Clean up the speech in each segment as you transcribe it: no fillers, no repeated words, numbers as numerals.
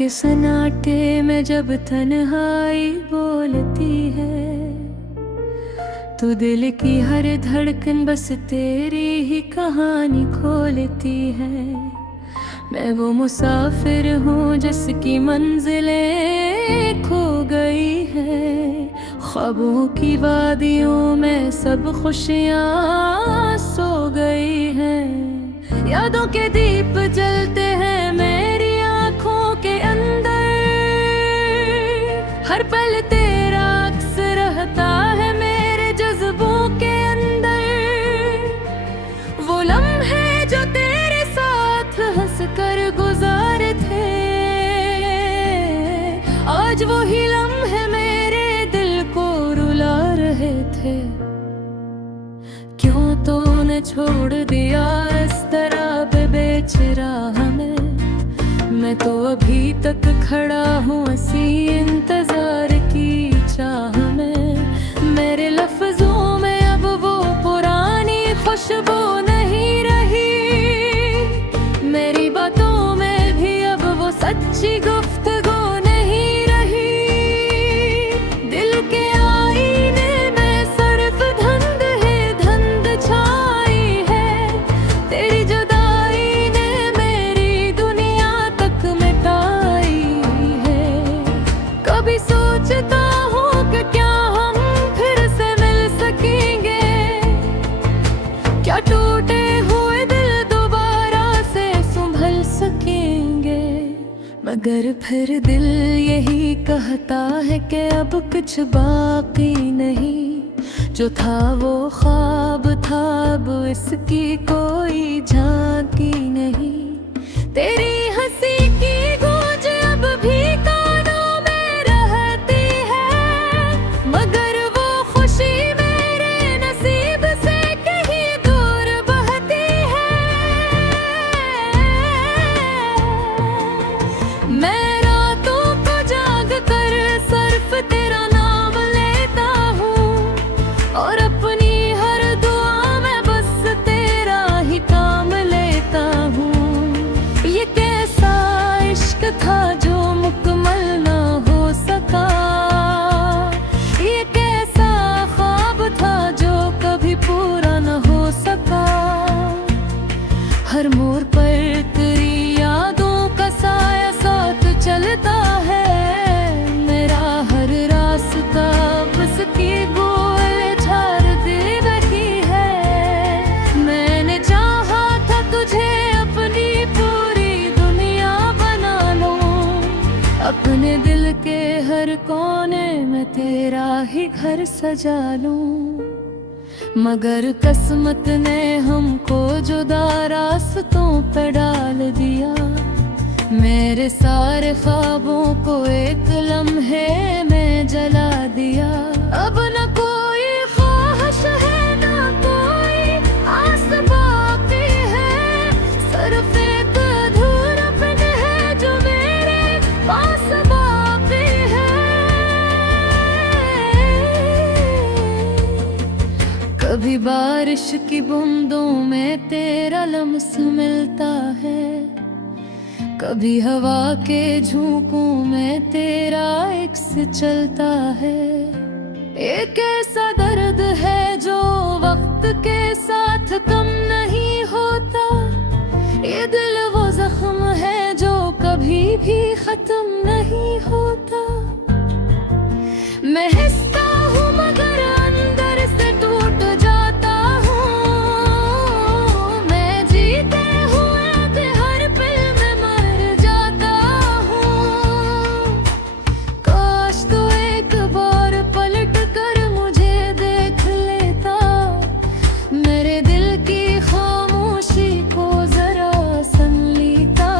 के सन्नाटे में जब तन्हाई बोलती है, तो दिल की हर धड़कन बस तेरी ही कहानी खोलती है। मैं वो मुसाफिर हूँ जिसकी मंजिलें खो गई है, ख्वाबों की वादियों में सब खुशियाँ सो गई हैं। यादों के दीप जलते हैं मेरी आँखों के अंदर, हर पल तेरा अक्स रहता है मेरे जज्बों के अंदर। वो लम्हे जो तेरे साथ हंस कर गुजारे थे, आज वो ही लम्हे मेरे दिल को रुला रहे थे। क्यों तूने छोड़ दिया इस तरह बेच रहा मैं तो अभी तक खड़ा हूँ इसी इंतजार की चाह में। मेरे लफ्जों में अब वो पुरानी खुशबू नहीं रही, मेरी बातों में भी अब वो सच्ची गुफ्तगू नहीं रही। दिल के आईने में सिर्फ धुंध है, धुंध छाई है। तेरी जुदाई ने मेरी दुनिया तक मिटाई है। कभी सोचता हूँ कि क्या हम फिर से मिल सकेंगे, क्या टूटे हुए दिल दोबारा से संभल सकेंगे। मगर फिर दिल यही कहता है कि अब कुछ बाकी नहीं, जो था वो ख्वाब था अब इसकी कोई झांकी नहीं। तेरी हंसी की गूंज अब भी कानों में रहती है, मगर वो खुशी मेरे नसीब से कहीं दूर बहती है। मैं रातों को जाग कर सिर्फ तेरा नाम लेता हूँ, और अपनी हर दुआ में बस तेरा ही काम लेता हूँ। ये कैसा इश्क था जो मुकम्मल ना हो सका, ये कैसा ख्वाब था जो कभी पूरा ना हो सका। हर मोड़ पर तेरी यादों का साया साथ चलता है, मेरा हर रास्ता बस की गोल झाड़ दे बकी है। मैंने चाहा था तुझे अपनी पूरी दुनिया बना लूं, अपने दिल के हर कोने में तेरा ही घर सजा लूं। मगर किस्मत ने हमको जुदा रास्तों पर डाल दिया, मेरे सारे ख्वाबों को एक लम्हे में जला दिया। अब न कोई ख्वाहिश है ना कोई आस बाकी है, सिर्फ एक अधूरापन है जो मेरे पास बाकी है। कभी बारिश की बूंदों में तेरा लम्स मिलता है, कभी हवा के झोंकों में तेरा इक्स चलता है। एक ऐसा दर्द है जो वक्त के साथ कम नहीं होता, ये दिल वो जख्म है जो कभी भी खत्म नहीं होता। मैं हंसता हूँ मगर अंदर से टूट जाता हूँ, मैं जीते हुए भी हर पल में मर जाता हूँ। काश तो एक बार पलट कर मुझे देख लेता, मेरे दिल की खामोशी को जरा सुन लेता।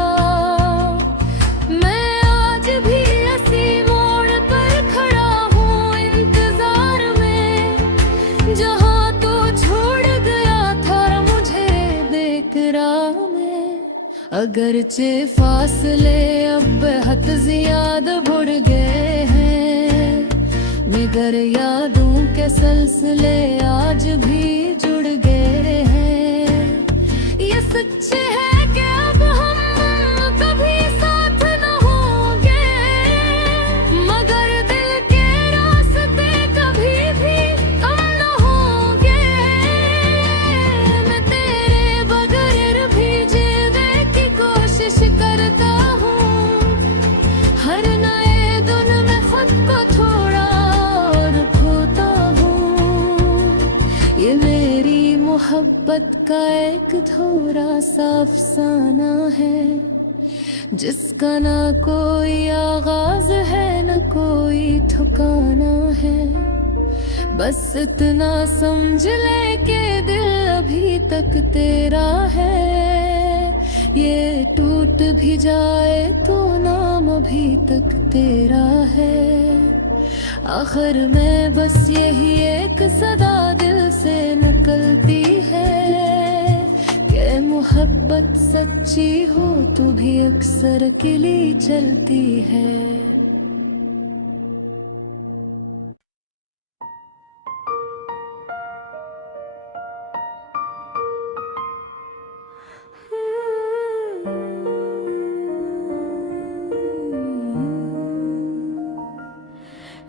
मैं आज भी इसी मोड़ पर खड़ा हूँ इंतजार में, जहाँ तो छोड़ गया था मुझे बेकरार में। अगरचे फासले अब बेहद ज्यादा बढ़ गए हैं, मगर यादों के सिलसिले आज भी जुड़ गए हैं। ये सच है कि अब हम कभी साथ न होंगे, हर नए दिन में खुद को थोड़ा और खोता हूँ। ये मेरी मोहब्बत का एक थोड़ा सा अफसाना है, जिसका ना कोई आगाज है न कोई ठिकाना है। बस इतना समझ ले कि दिल अभी तक तेरा है। ये टूट भी जाए तो नाम अभी तक तेरा है। आखिर में बस यही एक सदा दिल से निकलती है कि मोहब्बत सच्ची हो तो भी अक्सर अकेली चलती है।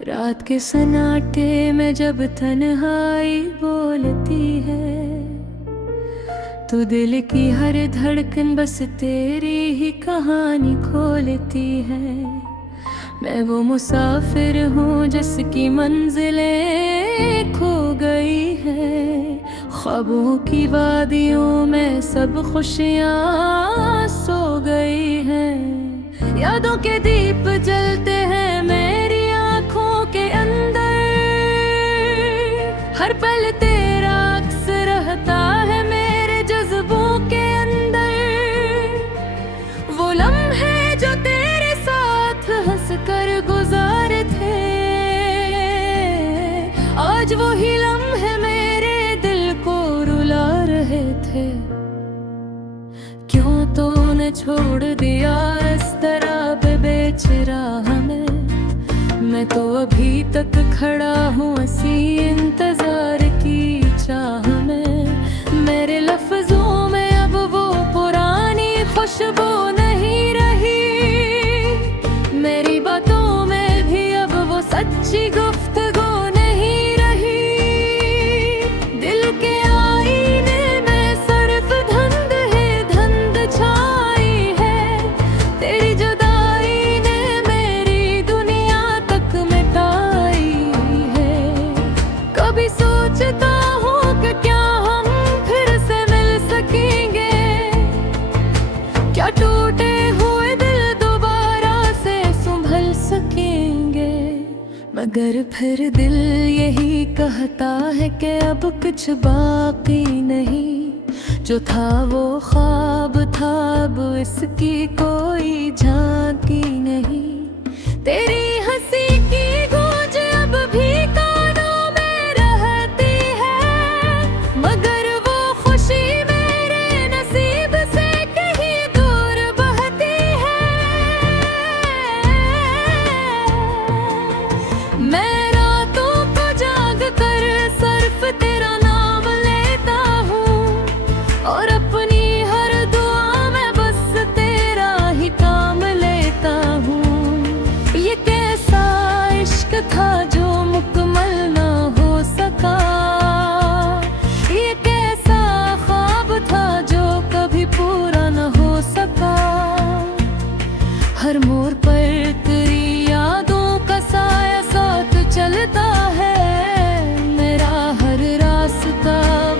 रात के सन्नाटे में जब तन्हाई बोलती है, तो दिल की हर धड़कन बस तेरी ही कहानी खोलती है। मैं वो मुसाफिर हूँ जिसकी मंजिलें खो गई है। ख्वाबों की वादियों में सब खुशियाँ सो गई हैं। यादों के दीप जलते हैं मेरी आँखों के अंदर। हर पल तेरा अक्स रहता है मेरे जज्बों के अंदर। वो लम्हे जो तेरे साथ हंस कर गुजारे थे, आज वो ही लम्हे मेरे दिल को रुला रहे थे। क्यों तूने छोड़ दिया इस तरह पे बेचराह में। मैं तो अभी तक खड़ा हूँ इसी इंतजार की चाह में। मेरे लफ्जों में अब वो पुरानी खुशबू नहीं रही। मेरी बातों में भी अब वो सच्ची गुफ्तगू नहीं रही। दिल के आईने में सिर्फ धुंध ही धुंध छाई है। तेरी जुदाई ने मेरी दुनिया तक मिटाई है। कभी सोचता हूँ कि क्या हम फिर से मिल सकेंगे। क्या टूटे हुए दिल दोबारा से संभल सकेंगे। मगर फिर दिल यही कहता है कि अब कुछ बाकी नहीं। जो था वो ख्वाब था, अब इसकी कोई झांकी नहीं। तेरी हंसी की गूंज अब भी कानों में रहती है। मगर वो खुशी मेरे नसीब से कहीं दूर बहती है। मैं रातों को जाग कर सिर्फ तेरा नाम लेता हूँ, और अपनी हर दुआ में बस तेरा ही काम लेता हूँ। ये कैसा इश्क था जो मुकम्मल ना हो सका। ये कैसा ख्वाब था जो कभी पूरा ना हो सका। हर मोड़ पर तेरी यादों का साया साथ चलता है। मेरा हर रास्ता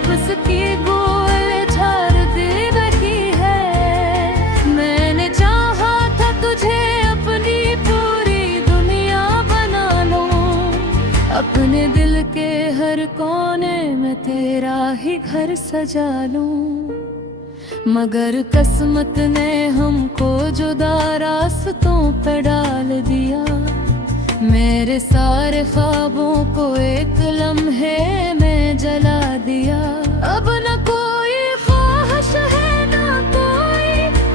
बस की गोल झाड़ दे रही है। मैंने चाहा था तुझे अपनी पूरी दुनिया बना लूं। अपने दिल के हर कोने में तेरा ही घर सजा लूं। मगर किस्मत ने हमको जुदा रास्तों पर डाल दिया। मेरे सारे ख्वाबों को एक लम्हे में जला दिया। अब न कोई ख्वाहिश है ना कोई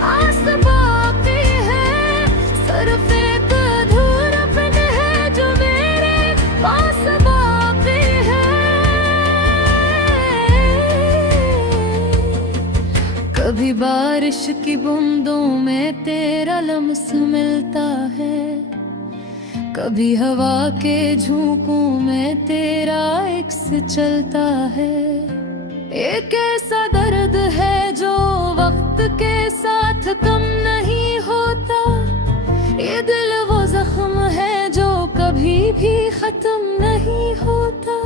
आस बाकी है। सिर्फ एक अधूरापन है जो मेरे पास बाकी है। कभी बारिश की बूंदों में तेरा लम्स मिलता है। कभी हवा के झोंकों में तेरा इक्स चलता है। एक ऐसा दर्द है जो वक्त के साथ कम नहीं होता। ये दिल वो भी खत्म नहीं होता।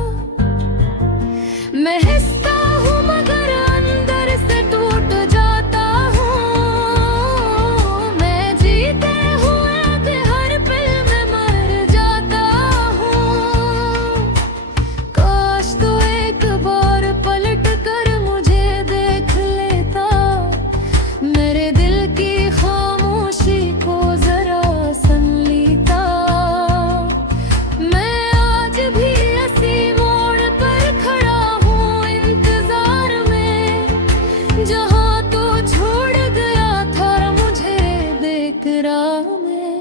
मैं हंसता हूँ मगर अंदर से टूट जाता हूँ। मैं जीते हुए भी हर पल में मर जाता हूँ। काश तो एक बार पलट कर मुझे देख लेता, मेरे दिल की खामोशी को जरा सुन लेता। मैं आज भी इसी मोड़ पर खड़ा हूँ इंतजार में, जहाँ तो छोड़ गया था मुझे बेकरार में।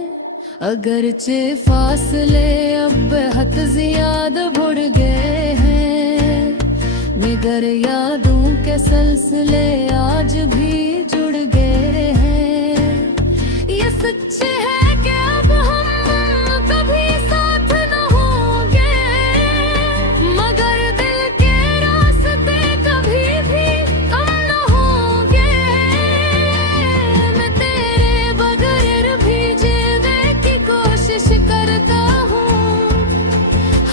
अगरचे फासले अब बेहद ज्यादा बढ़ गए हैं, मगर यादों के सिलसिले आज भी जुड़ गए हैं। ये सच है कि अब हम कभी साथ न होंगे, मगर दिल के रास्ते कभी भी कम न होंगे। मैं तेरे बगैर भी जीने की कोशिश करता हूँ,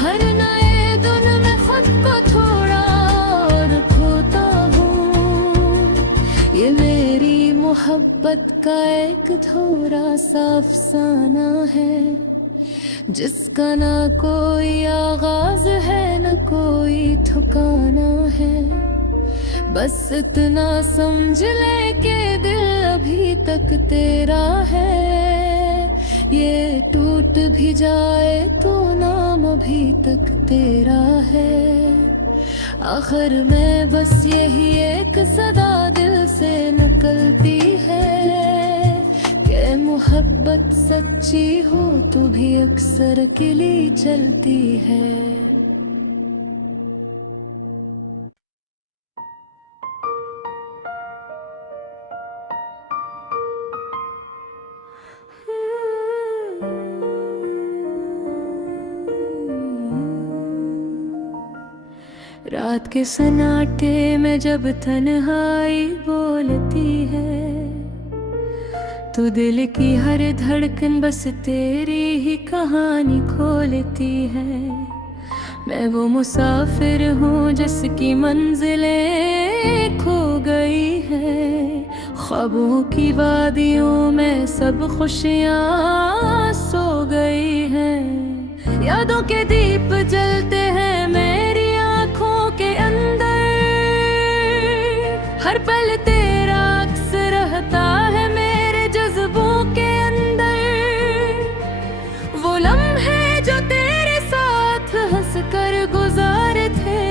हर नए दिन में खुद को थोड़ा और खोता हूँ। ये मेरी मोहब्बत का एक थोड़ा सा अफसाना है, जिसका ना कोई आगाज है न कोई ठिकाना है। बस इतना समझ ले कि दिल अभी तक तेरा है। ये टूट भी जाए तो नाम अभी तक तेरा है। आखिर में बस यही एक सदा दिल से निकलती है कि मोहब्बत सच्ची हो तो भी अक्सर अकेली चलती है। रात के सन्नाटे में जब तन्हाई बोलती है, तो दिल की हर धड़कन बस तेरी ही कहानी खोलती है। मैं वो मुसाफिर हूँ जिसकी मंजिलें खो गई है, ख्वाबों की वादियों में सब खुशियाँ सो गई हैं। यादों के दीप जलते हैं मेरी आँखों के अंदर, हर पल तेरा अक्स रहता है मेरे जज्बों के अंदर। वो लम्हे जो तेरे साथ हंस कर गुजारे थे,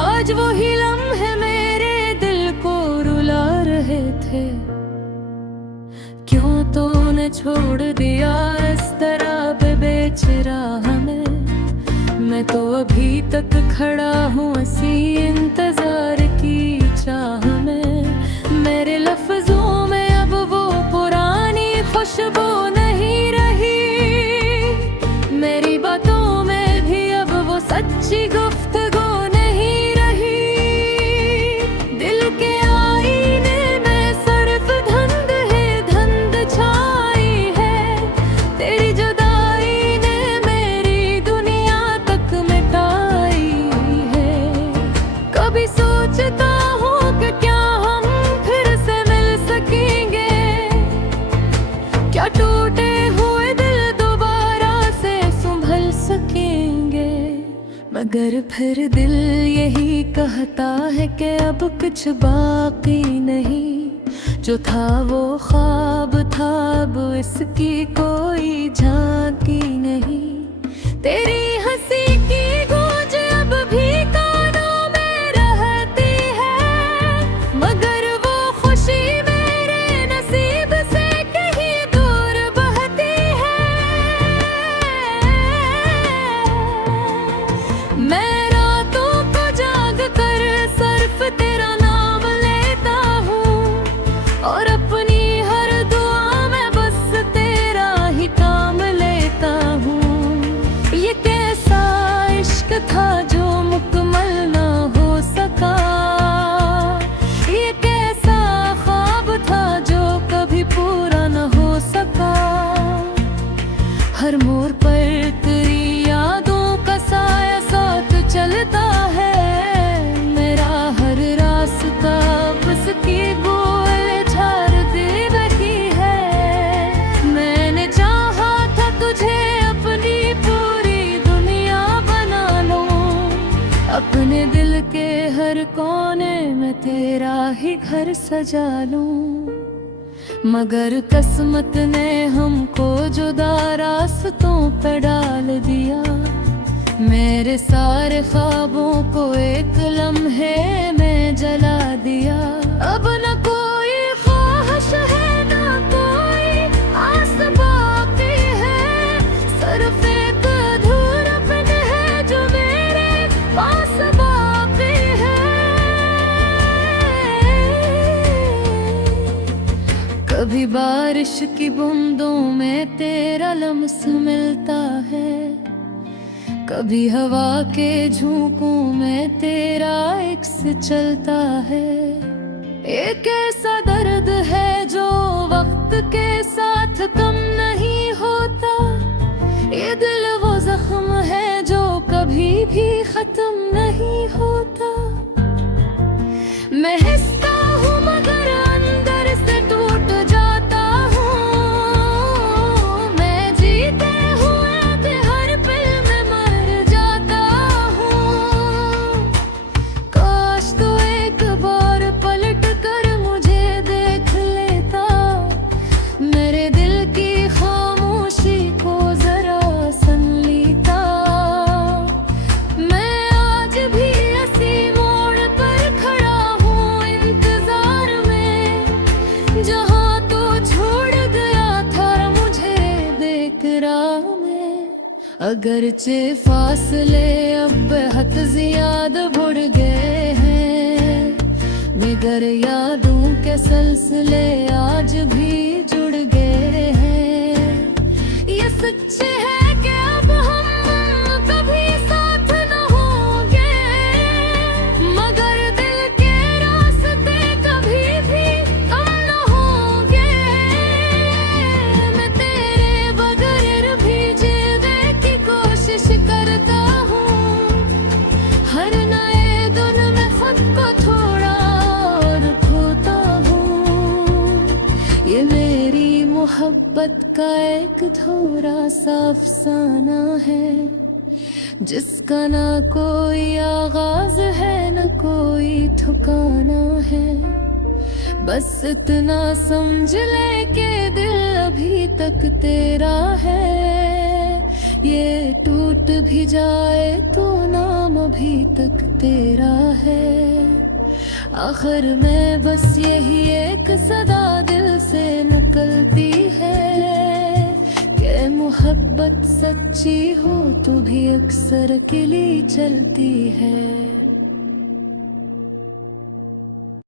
आज वो ही लम्हे मेरे दिल को रुला रहे थे। क्यों तूने छोड़ दिया इस तरह बेच राह में, मैं तो अभी तक खड़ा हूँ इसी इंतजार की चाह में। मेरे लफ्जों में अब वो पुरानी खुशबू नहीं रही, मेरी बातों में भी अब वो सच्ची गुफ्तगू नहीं रही। दिल के आईने में सिर्फ धुंध है, धुंध छाई है। तेरी जुदाई ने मेरी दुनिया तक मिटाई है। कभी सोचता हूँ कि क्या हम फिर से मिल सकेंगे, क्या टूटे हुए दिल दोबारा से संभल सकेंगे। मगर फिर दिल यही कहता है कि अब कुछ बाकी नहीं, जो था वो ख्वाब था अब इसकी कोई झांकी नहीं। तेरी हंसी की गूंज अब भी कानों में रहती है, मगर वो खुशी मेरे नसीब से कहीं दूर बहती है। मैं रातों को जाग कर सिर्फ तेरा नाम लेता हूँ, और अपनी हर दुआ में बस तेरा ही काम लेता हूँ। ये घर सजा लूं। मगर किस्मत ने हमको जुदा रास्तों पे डाल दिया। मेरे सारे ख्वाबों को एक लम्हे में जला दिया। अब न कोई ख्वाहिश है न कोई आस बाकी है, सिर्फ एक अधूरापन है जो मेरे पास बाकी है। कभी बारिश की बूंदों में तेरा लम्स मिलता है, कभी हवा के झोंकों में तेरा इक्स चलता है। एक ऐसा दर्द है जो वक्त के साथ कम नहीं होता, ये दिल वो जख्म है जो कभी भी खत्म नहीं होता। मैं हंसता हूँ मगर अंदर से टूट जाता हूँ, मैं जीते हुए भी हर पल में मर जाता हूँ। काश तो एक बार पलट कर मुझे देख लेता, मेरे दिल की खामोशी को जरा सुन लेता। मैं आज भी इसी मोड़ पर खड़ा हूँ इंतजार में, जहाँ तो छोड़ गया था मुझे बेकरार में। अगरचे फासले अब बेहद ज्यादा बढ़ गए हैं, मगर यादों के सिलसिले आज भी जुड़ गए हैं। ये सच है कि अब हम कभी साथ न होंगे, मगर दिल के रास्ते कभी भी कम न होंगे। मैं तेरे बगैर भी जीने की कोशिश करता हूँ, हर नए दिन में खुद को थोड़ा और खोता हूँ। ये मेरी मोहब्बत का एक थोड़ा सा अफसाना है, जिसका ना कोई आगाज है न कोई ठिकाना है। बस इतना समझ ले कि दिल अभी तक तेरा है, ये टूट भी जाए तो नाम अभी तक तेरा है। आखिर में बस यही एक सदा दिल से निकलती है कि मोहब्बत सच्ची हो तो भी अक्सर अकेली चलती है।